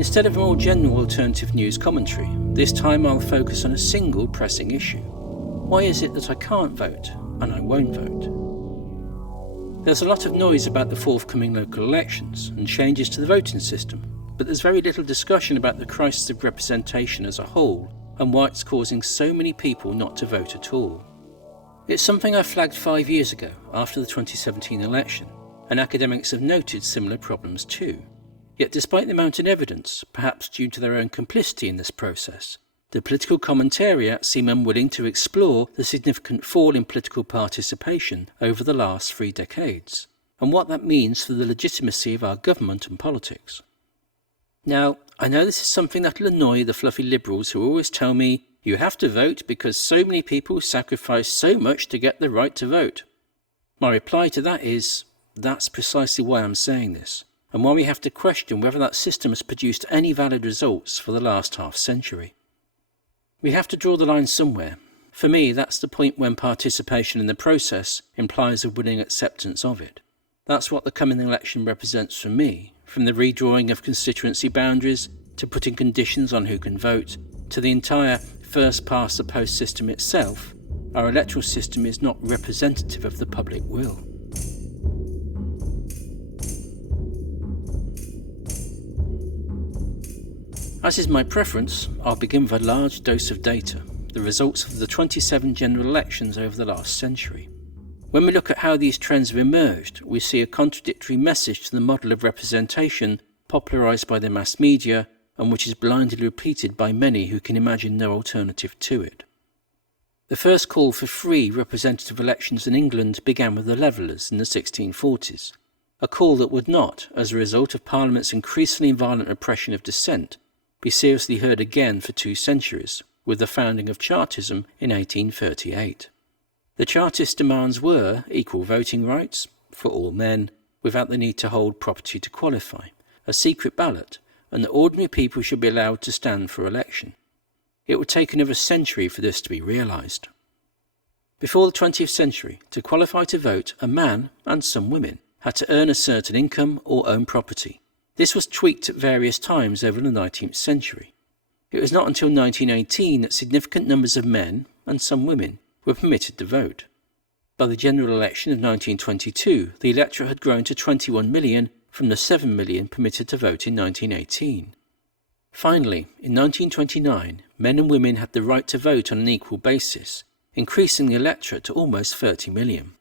Instead of a more general alternative news commentary, this time I'll focus on a single pressing issue. Why is it that I can't vote, and I won't vote? There's a lot of noise about the forthcoming local elections and changes to the voting system, but there's very little discussion about the crisis of representation as a whole and why it's causing so many people not to vote at all. It's something I flagged 5 years ago after the 2017 election, and academics have noted similar problems too. Yet despite the amount of evidence, perhaps due to their own complicity in this process, the political commentariat seem unwilling to explore the significant fall in political participation over the last 3 decades, and what that means for the legitimacy of our government and politics. Now, I know this is something that will annoy the fluffy liberals who always tell me, you have to vote because so many people sacrifice so much to get the right to vote. My reply to that is, that's precisely why I'm saying this, and why we have to question whether that system has produced any valid results for the last half-century. We have to draw the line somewhere. For me, that's the point when participation in the process implies a willing acceptance of it. That's what the coming election represents for me, from the redrawing of constituency boundaries, to putting conditions on who can vote, to the entire first-past-the-post system itself. Our electoral system is not representative of the public will. As is my preference, I'll begin with a large dose of data, the results of the 27 general elections over the last century. When we look at how these trends have emerged, we see a contradictory message to the model of representation popularised by the mass media and which is blindly repeated by many who can imagine no alternative to it. The first call for free representative elections in England began with the Levellers in the 1640s, a call that would not, as a result of Parliament's increasingly violent repression of dissent, be seriously heard again for 2 centuries, with the founding of Chartism in 1838. The Chartist demands were equal voting rights for all men, without the need to hold property to qualify, a secret ballot, and that ordinary people should be allowed to stand for election. It would take another century for this to be realised. Before the 20th century, to qualify to vote, a man, and some women, had to earn a certain income or own property. This was tweaked at various times over the 19th century. It was not until 1918 that significant numbers of men, and some women, were permitted to vote. By the general election of 1922, the electorate had grown to 21 million from the 7 million permitted to vote in 1918. Finally, in 1929, men and women had the right to vote on an equal basis, increasing the electorate to almost 30 million.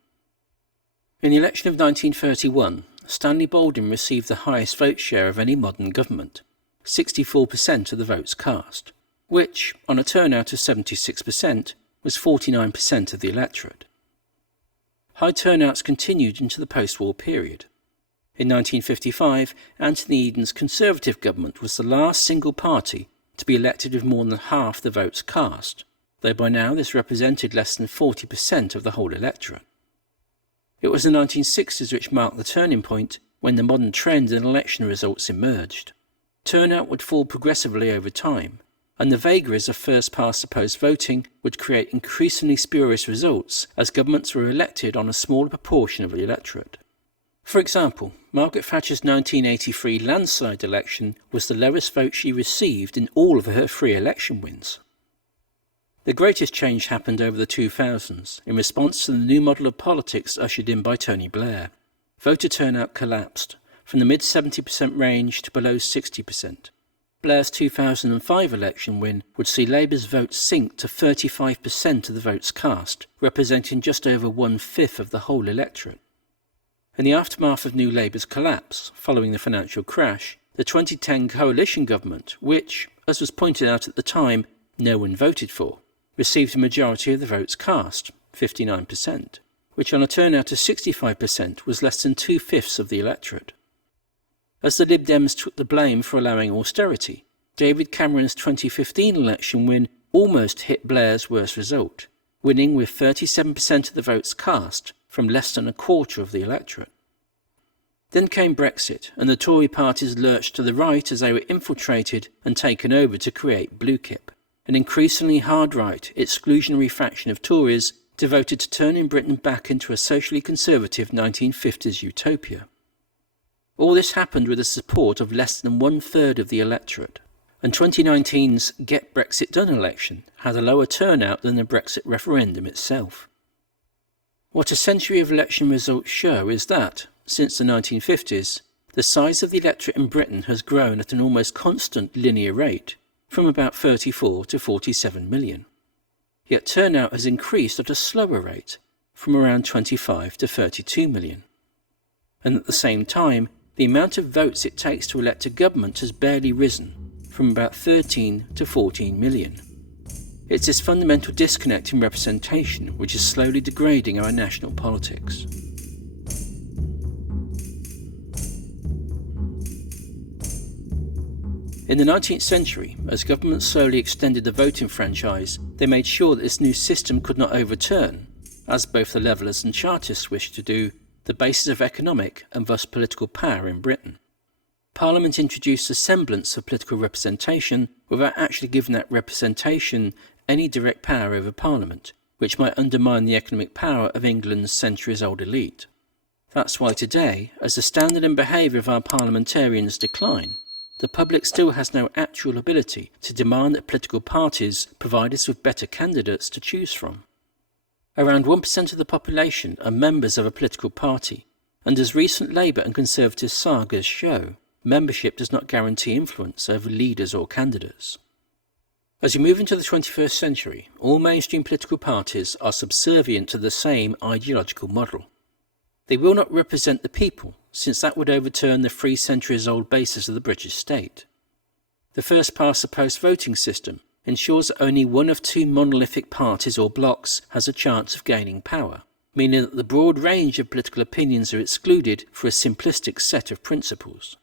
In the election of 1931, Stanley Baldwin received the highest vote share of any modern government, 64% of the votes cast, which, on a turnout of 76%, was 49% of the electorate. High turnouts continued into the post-war period. In 1955, Anthony Eden's Conservative government was the last single party to be elected with more than half the votes cast, though by now this represented less than 40% of the whole electorate. It was the 1960s which marked the turning point when the modern trend in election results emerged. Turnout would fall progressively over time, and the vagaries of first-past-the-post voting would create increasingly spurious results as governments were elected on a smaller proportion of the electorate. For example, Margaret Thatcher's 1983 landslide election was the lowest vote she received in all of her 3 election wins. The greatest change happened over the 2000s in response to the new model of politics ushered in by Tony Blair. Voter turnout collapsed, from the mid-70% range to below 60%. Blair's 2005 election win would see Labour's votes sink to 35% of the votes cast, representing just over 1/5 of the whole electorate. In the aftermath of New Labour's collapse, following the financial crash, the 2010 coalition government, which, as was pointed out at the time, no one voted for, received a majority of the votes cast, 59%, which on a turnout of 65% was less than 2/5 of the electorate. As the Lib Dems took the blame for allowing austerity, David Cameron's 2015 election win almost hit Blair's worst result, winning with 37% of the votes cast from less than a quarter of the electorate. Then came Brexit, and the Tory parties lurched to the right as they were infiltrated and taken over to create blukip, an increasingly hard-right, exclusionary faction of Tories devoted to turning Britain back into a socially conservative 1950s utopia. All this happened with the support of less than 1/3 of the electorate, and 2019's Get Brexit Done election had a lower turnout than the Brexit referendum itself. What a century of election results show is that, since the 1950s, the size of the electorate in Britain has grown at an almost constant linear rate, from about 34 to 47 million. Yet turnout has increased at a slower rate, from around 25 to 32 million. And at the same time, the amount of votes it takes to elect a government has barely risen, from about 13 to 14 million. It's this fundamental disconnect in representation which is slowly degrading our national politics. In the 19th century, as governments slowly extended the voting franchise, they made sure that this new system could not overturn, as both the Levellers and Chartists wished to do, the basis of economic and thus political power in Britain. Parliament introduced a semblance of political representation without actually giving that representation any direct power over Parliament, which might undermine the economic power of England's centuries-old elite. That's why today, as the standard and behaviour of our parliamentarians decline, the public still has no actual ability to demand that political parties provide us with better candidates to choose from. Around 1% of the population are members of a political party, and as recent Labour and Conservative sagas show, membership does not guarantee influence over leaders or candidates. As we move into the 21st century, all mainstream political parties are subservient to the same ideological model. They will not represent the people, since that would overturn the 3 centuries-old basis of the British state. The first-past-the-post voting system ensures that only one of 2 monolithic parties or blocs has a chance of gaining power, meaning that the broad range of political opinions are excluded for a simplistic set of principles.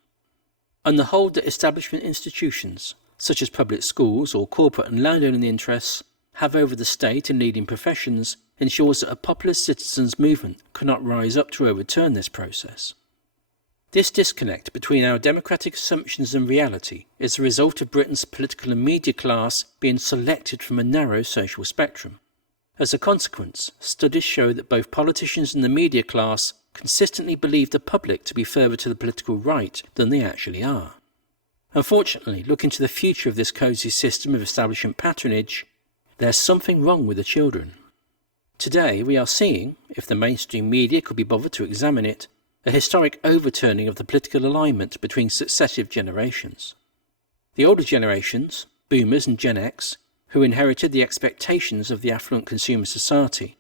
And the hold that establishment institutions, such as public schools or corporate and landowning interests, have over the state and leading professions ensures that a popular citizens' movement cannot rise up to overturn this process. This disconnect between our democratic assumptions and reality is the result of Britain's political and media class being selected from a narrow social spectrum. As a consequence, studies show that both politicians and the media class consistently believe the public to be further to the political right than they actually are. Unfortunately, looking to the future of this cosy system of establishment patronage, there's something wrong with the children. Today we are seeing, if the mainstream media could be bothered to examine it, a historic overturning of the political alignment between successive generations. The older generations, Boomers and Gen X, who inherited the expectations of the affluent consumer society,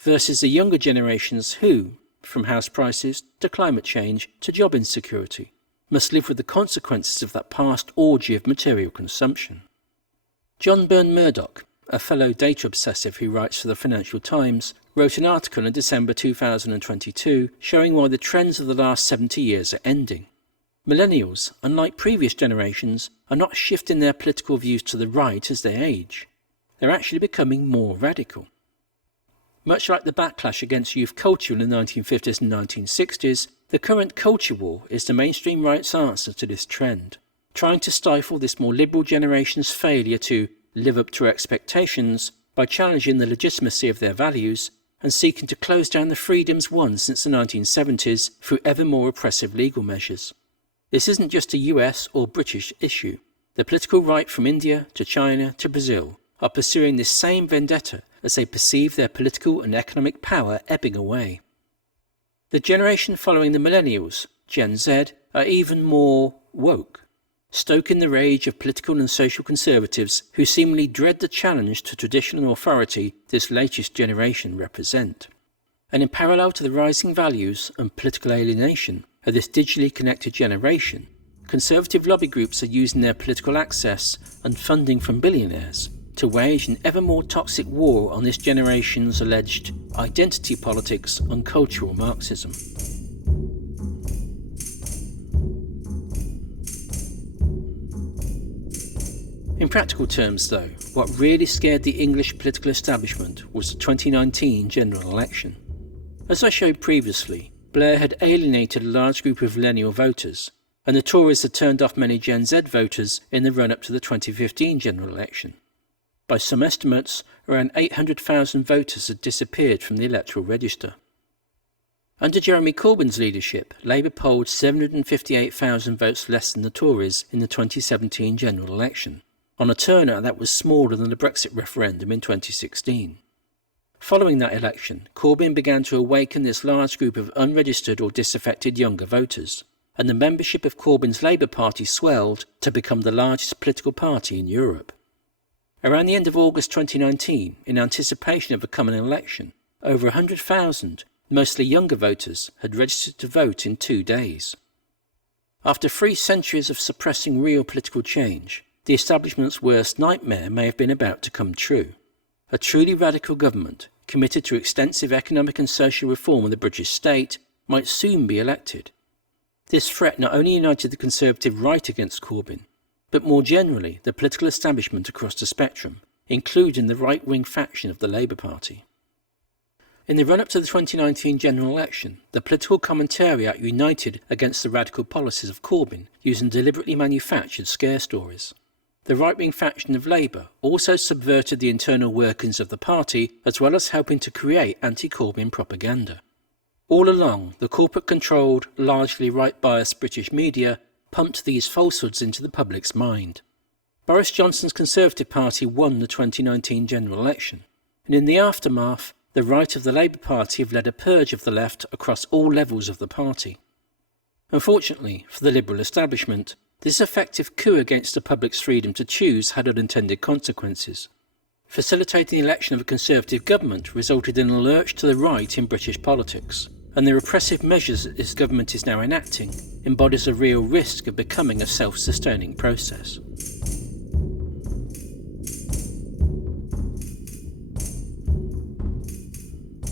versus the younger generations who, from house prices to climate change to job insecurity, must live with the consequences of that past orgy of material consumption. John Byrne Murdoch, a fellow data obsessive who writes for the Financial Times, wrote an article in December 2022 showing why the trends of the last 70 years are ending. Millennials, unlike previous generations, are not shifting their political views to the right as they age. They're actually becoming more radical. Much like the backlash against youth culture in the 1950s and 1960s, the current culture war is the mainstream right's answer to this trend, trying to stifle this more liberal generation's failure to live up to expectations by challenging the legitimacy of their values and seeking to close down the freedoms won since the 1970s through ever more oppressive legal measures. This isn't just a US or British issue. The political right from India to China to Brazil are pursuing this same vendetta as they perceive their political and economic power ebbing away. The generation following the millennials, Gen Z, are even more woke, stoking the rage of political and social conservatives who seemingly dread the challenge to traditional authority this latest generation represent. And in parallel to the rising values and political alienation of this digitally connected generation, conservative lobby groups are using their political access and funding from billionaires to wage an ever more toxic war on this generation's alleged identity politics and cultural Marxism. In practical terms, though, what really scared the English political establishment was the 2019 general election. As I showed previously, Blair had alienated a large group of millennial voters, and the Tories had turned off many Gen Z voters in the run-up to the 2015 general election. By some estimates, around 800,000 voters had disappeared from the electoral register. Under Jeremy Corbyn's leadership, Labour polled 758,000 votes less than the Tories in the 2017 general election, on a turnout that was smaller than the Brexit referendum in 2016. Following that election, Corbyn began to awaken this large group of unregistered or disaffected younger voters, and the membership of Corbyn's Labour Party swelled to become the largest political party in Europe. Around the end of August 2019, in anticipation of a coming election, over 100,000, mostly younger voters, had registered to vote in 2 days. After 3 centuries of suppressing real political change, the establishment's worst nightmare may have been about to come true. A truly radical government, committed to extensive economic and social reform in the British state, might soon be elected. This threat not only united the Conservative right against Corbyn, but more generally the political establishment across the spectrum, including the right-wing faction of the Labour Party. In the run-up to the 2019 general election, the political commentariat united against the radical policies of Corbyn using deliberately manufactured scare stories. The right-wing faction of Labour also subverted the internal workings of the party, as well as helping to create anti-Corbyn propaganda. All along, the corporate-controlled, largely right-biased British media pumped these falsehoods into the public's mind. Boris Johnson's Conservative Party won the 2019 general election, and in the aftermath, the right of the Labour Party have led a purge of the left across all levels of the party. Unfortunately for the Liberal establishment, this effective coup against the public's freedom to choose had unintended consequences. Facilitating the election of a Conservative government resulted in a lurch to the right in British politics, and the repressive measures that this government is now enacting embodies a real risk of becoming a self-sustaining process.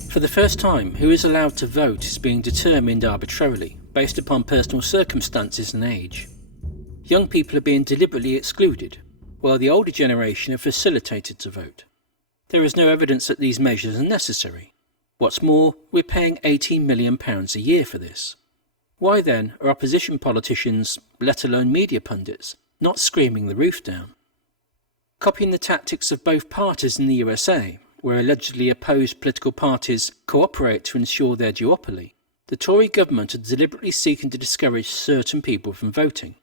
For the first time, who is allowed to vote is being determined arbitrarily, based upon personal circumstances and age. Young people are being deliberately excluded, while the older generation are facilitated to vote. There is no evidence that these measures are necessary. What's more, we're paying £18 million a year for this. Why then are opposition politicians, let alone media pundits, not screaming the roof down? Copying the tactics of both parties in the USA, where allegedly opposed political parties cooperate to ensure their duopoly, the Tory government are deliberately seeking to discourage certain people from voting.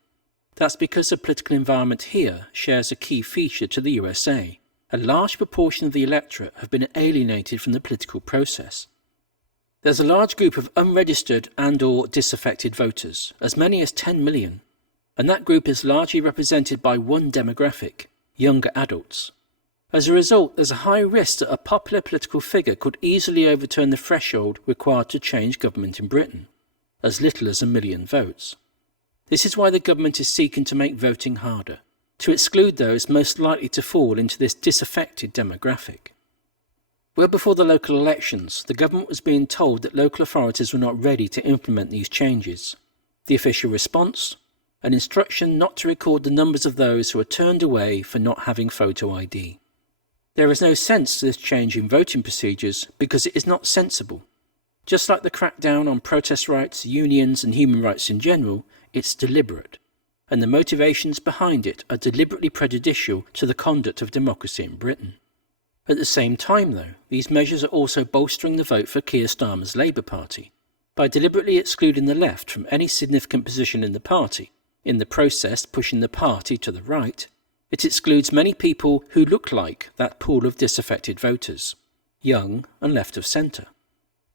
That's because the political environment here shares a key feature to the USA. A large proportion of the electorate have been alienated from the political process. There's a large group of unregistered and/or disaffected voters, as many as 10 million, and that group is largely represented by one demographic, younger adults. As a result, there's a high risk that a popular political figure could easily overturn the threshold required to change government in Britain, as little as 1 million votes. This is why the government is seeking to make voting harder, to exclude those most likely to fall into this disaffected demographic. Well before the local elections, the government was being told that local authorities were not ready to implement these changes. The official response? An instruction not to record the numbers of those who are turned away for not having photo ID. There is no sense to this change in voting procedures because it is not sensible. Just like the crackdown on protest rights, unions and human rights in general, it's deliberate, and the motivations behind it are deliberately prejudicial to the conduct of democracy in Britain. At the same time, though, these measures are also bolstering the vote for Keir Starmer's Labour Party, by deliberately excluding the left from any significant position in the party, in the process pushing the party to the right. It excludes many people who look like that pool of disaffected voters, young and left of centre.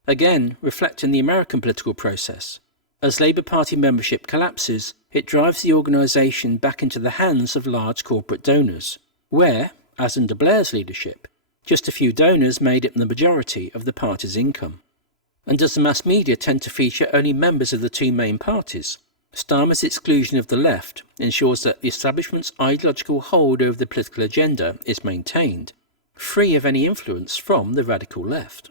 Again, reflecting the American political process. As Labour Party membership collapses, it drives the organisation back into the hands of large corporate donors, where, as under Blair's leadership, just a few donors made up the majority of the party's income. And as the mass media tend to feature only members of the two main parties, Starmer's exclusion of the left ensures that the establishment's ideological hold over the political agenda is maintained, free of any influence from the radical left.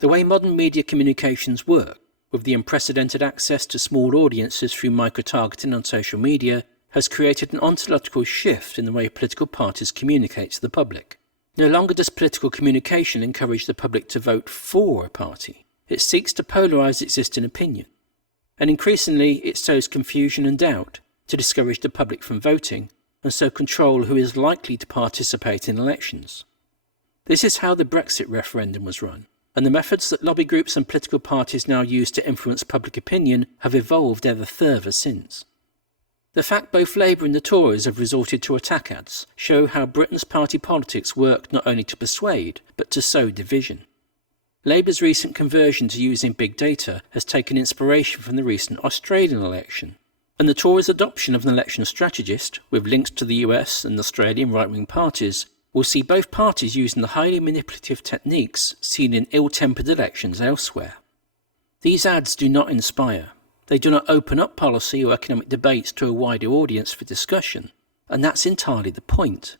The way modern media communications work, with the unprecedented access to small audiences through micro-targeting on social media, has created an ontological shift in the way political parties communicate to the public. No longer does political communication encourage the public to vote for a party. It seeks to polarise existing opinion. And increasingly it sows confusion and doubt to discourage the public from voting and so control who is likely to participate in elections. This is how the Brexit referendum was run. and the methods that lobby groups and political parties now use to influence public opinion have evolved ever further since. The fact both Labour and the Tories have resorted to attack ads show how Britain's party politics work not only to persuade, but to sow division. Labour's recent conversion to using big data has taken inspiration from the recent Australian election, and the Tories' adoption of an election strategist, with links to the US and Australian right-wing parties, will see both parties using the highly manipulative techniques seen in ill-tempered elections elsewhere. These ads do not inspire. They do not open up policy or economic debates to a wider audience for discussion, and that's entirely the point.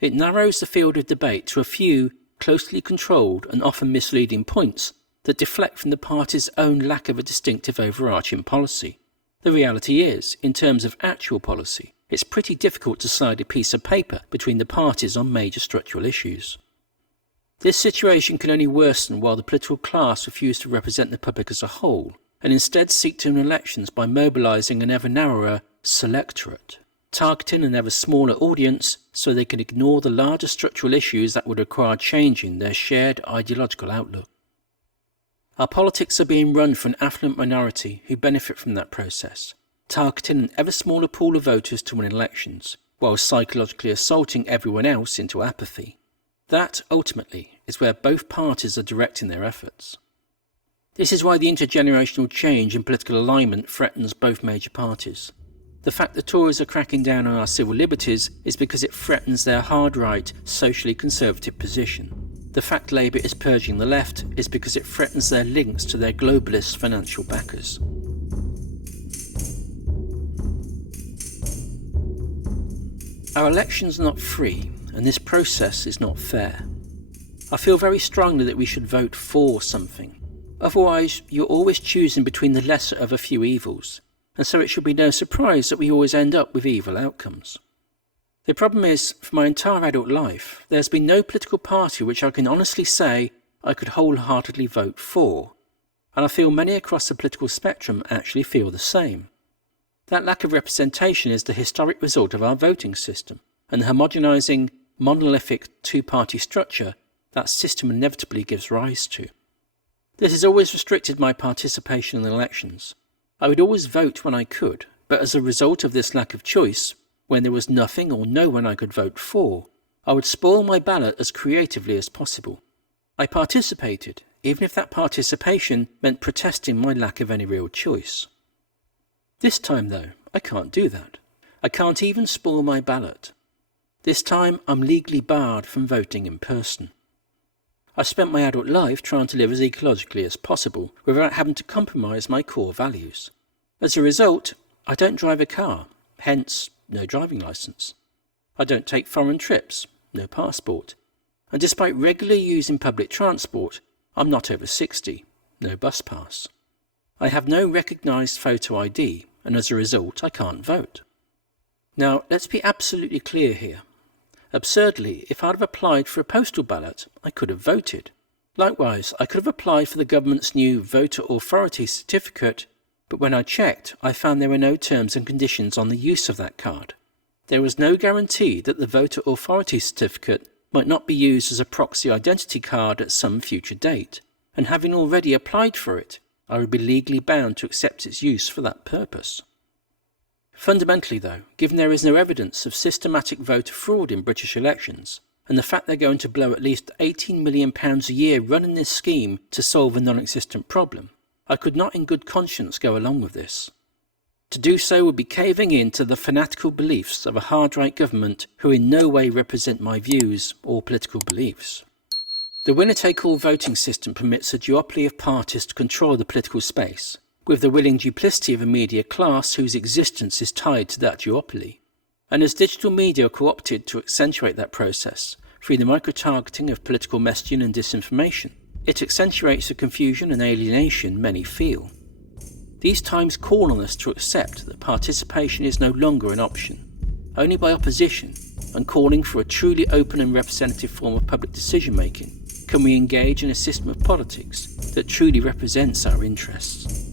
It narrows the field of debate to a few closely controlled and often misleading points that deflect from the party's own lack of a distinctive overarching policy. The reality is, in terms of actual policy, it's pretty difficult to slide a piece of paper between the parties on major structural issues. This situation can only worsen while the political class refuse to represent the public as a whole, and instead seek to win elections by mobilising an ever narrower selectorate, targeting an ever smaller audience so they can ignore the larger structural issues that would require changing their shared ideological outlook. Our politics are being run for an affluent minority who benefit from that process, targeting an ever smaller pool of voters to win elections, while psychologically assaulting everyone else into apathy. That, ultimately, is where both parties are directing their efforts. This is why the intergenerational change in political alignment threatens both major parties. The fact the Tories are cracking down on our civil liberties is because it threatens their hard-right, socially conservative position. The fact Labour is purging the left is because it threatens their links to their globalist financial backers. Our elections are not free, and this process is not fair. I feel very strongly that we should vote for something. Otherwise, you're always choosing between the lesser of a few evils, and so it should be no surprise that we always end up with evil outcomes. The problem is, for my entire adult life, there's been no political party which I can honestly say I could wholeheartedly vote for, and I feel many across the political spectrum actually feel the same. That lack of representation is the historic result of our voting system, and the homogenising, monolithic two-party structure that system inevitably gives rise to. This has always restricted my participation in elections. I would always vote when I could, but as a result of this lack of choice, when there was nothing or no one I could vote for, I would spoil my ballot as creatively as possible. I participated, even if that participation meant protesting my lack of any real choice. This time, though, I can't do that. I can't even spoil my ballot. This time, I'm legally barred from voting in person. I spent my adult life trying to live as ecologically as possible without having to compromise my core values. As a result, I don't drive a car, hence no driving licence. I don't take foreign trips, no passport. And despite regularly using public transport, I'm not over 60, no bus pass. I have no recognised photo ID, and as a result, I can't vote. Now, let's be absolutely clear here. Absurdly, if I'd have applied for a postal ballot, I could have voted. Likewise, I could have applied for the government's new voter authority certificate, but when I checked, I found there were no terms and conditions on the use of that card. There was no guarantee that the voter authority certificate might not be used as a proxy identity card at some future date, and having already applied for it, I would be legally bound to accept its use for that purpose. Fundamentally, though, given there is no evidence of systematic voter fraud in British elections, and the fact they're going to blow at least £18 million a year running this scheme to solve a non-existent problem, I could not in good conscience go along with this. To do so would be caving in to the fanatical beliefs of a hard-right government who in no way represent my views or political beliefs. The winner-take-all voting system permits a duopoly of parties to control the political space, with the willing duplicity of a media class whose existence is tied to that duopoly. And as digital media are co-opted to accentuate that process through the micro-targeting of political messaging and disinformation, it accentuates the confusion and alienation many feel. These times call on us to accept that participation is no longer an option. Only by opposition and calling for a truly open and representative form of public decision-making can we engage in a system of politics that truly represents our interests.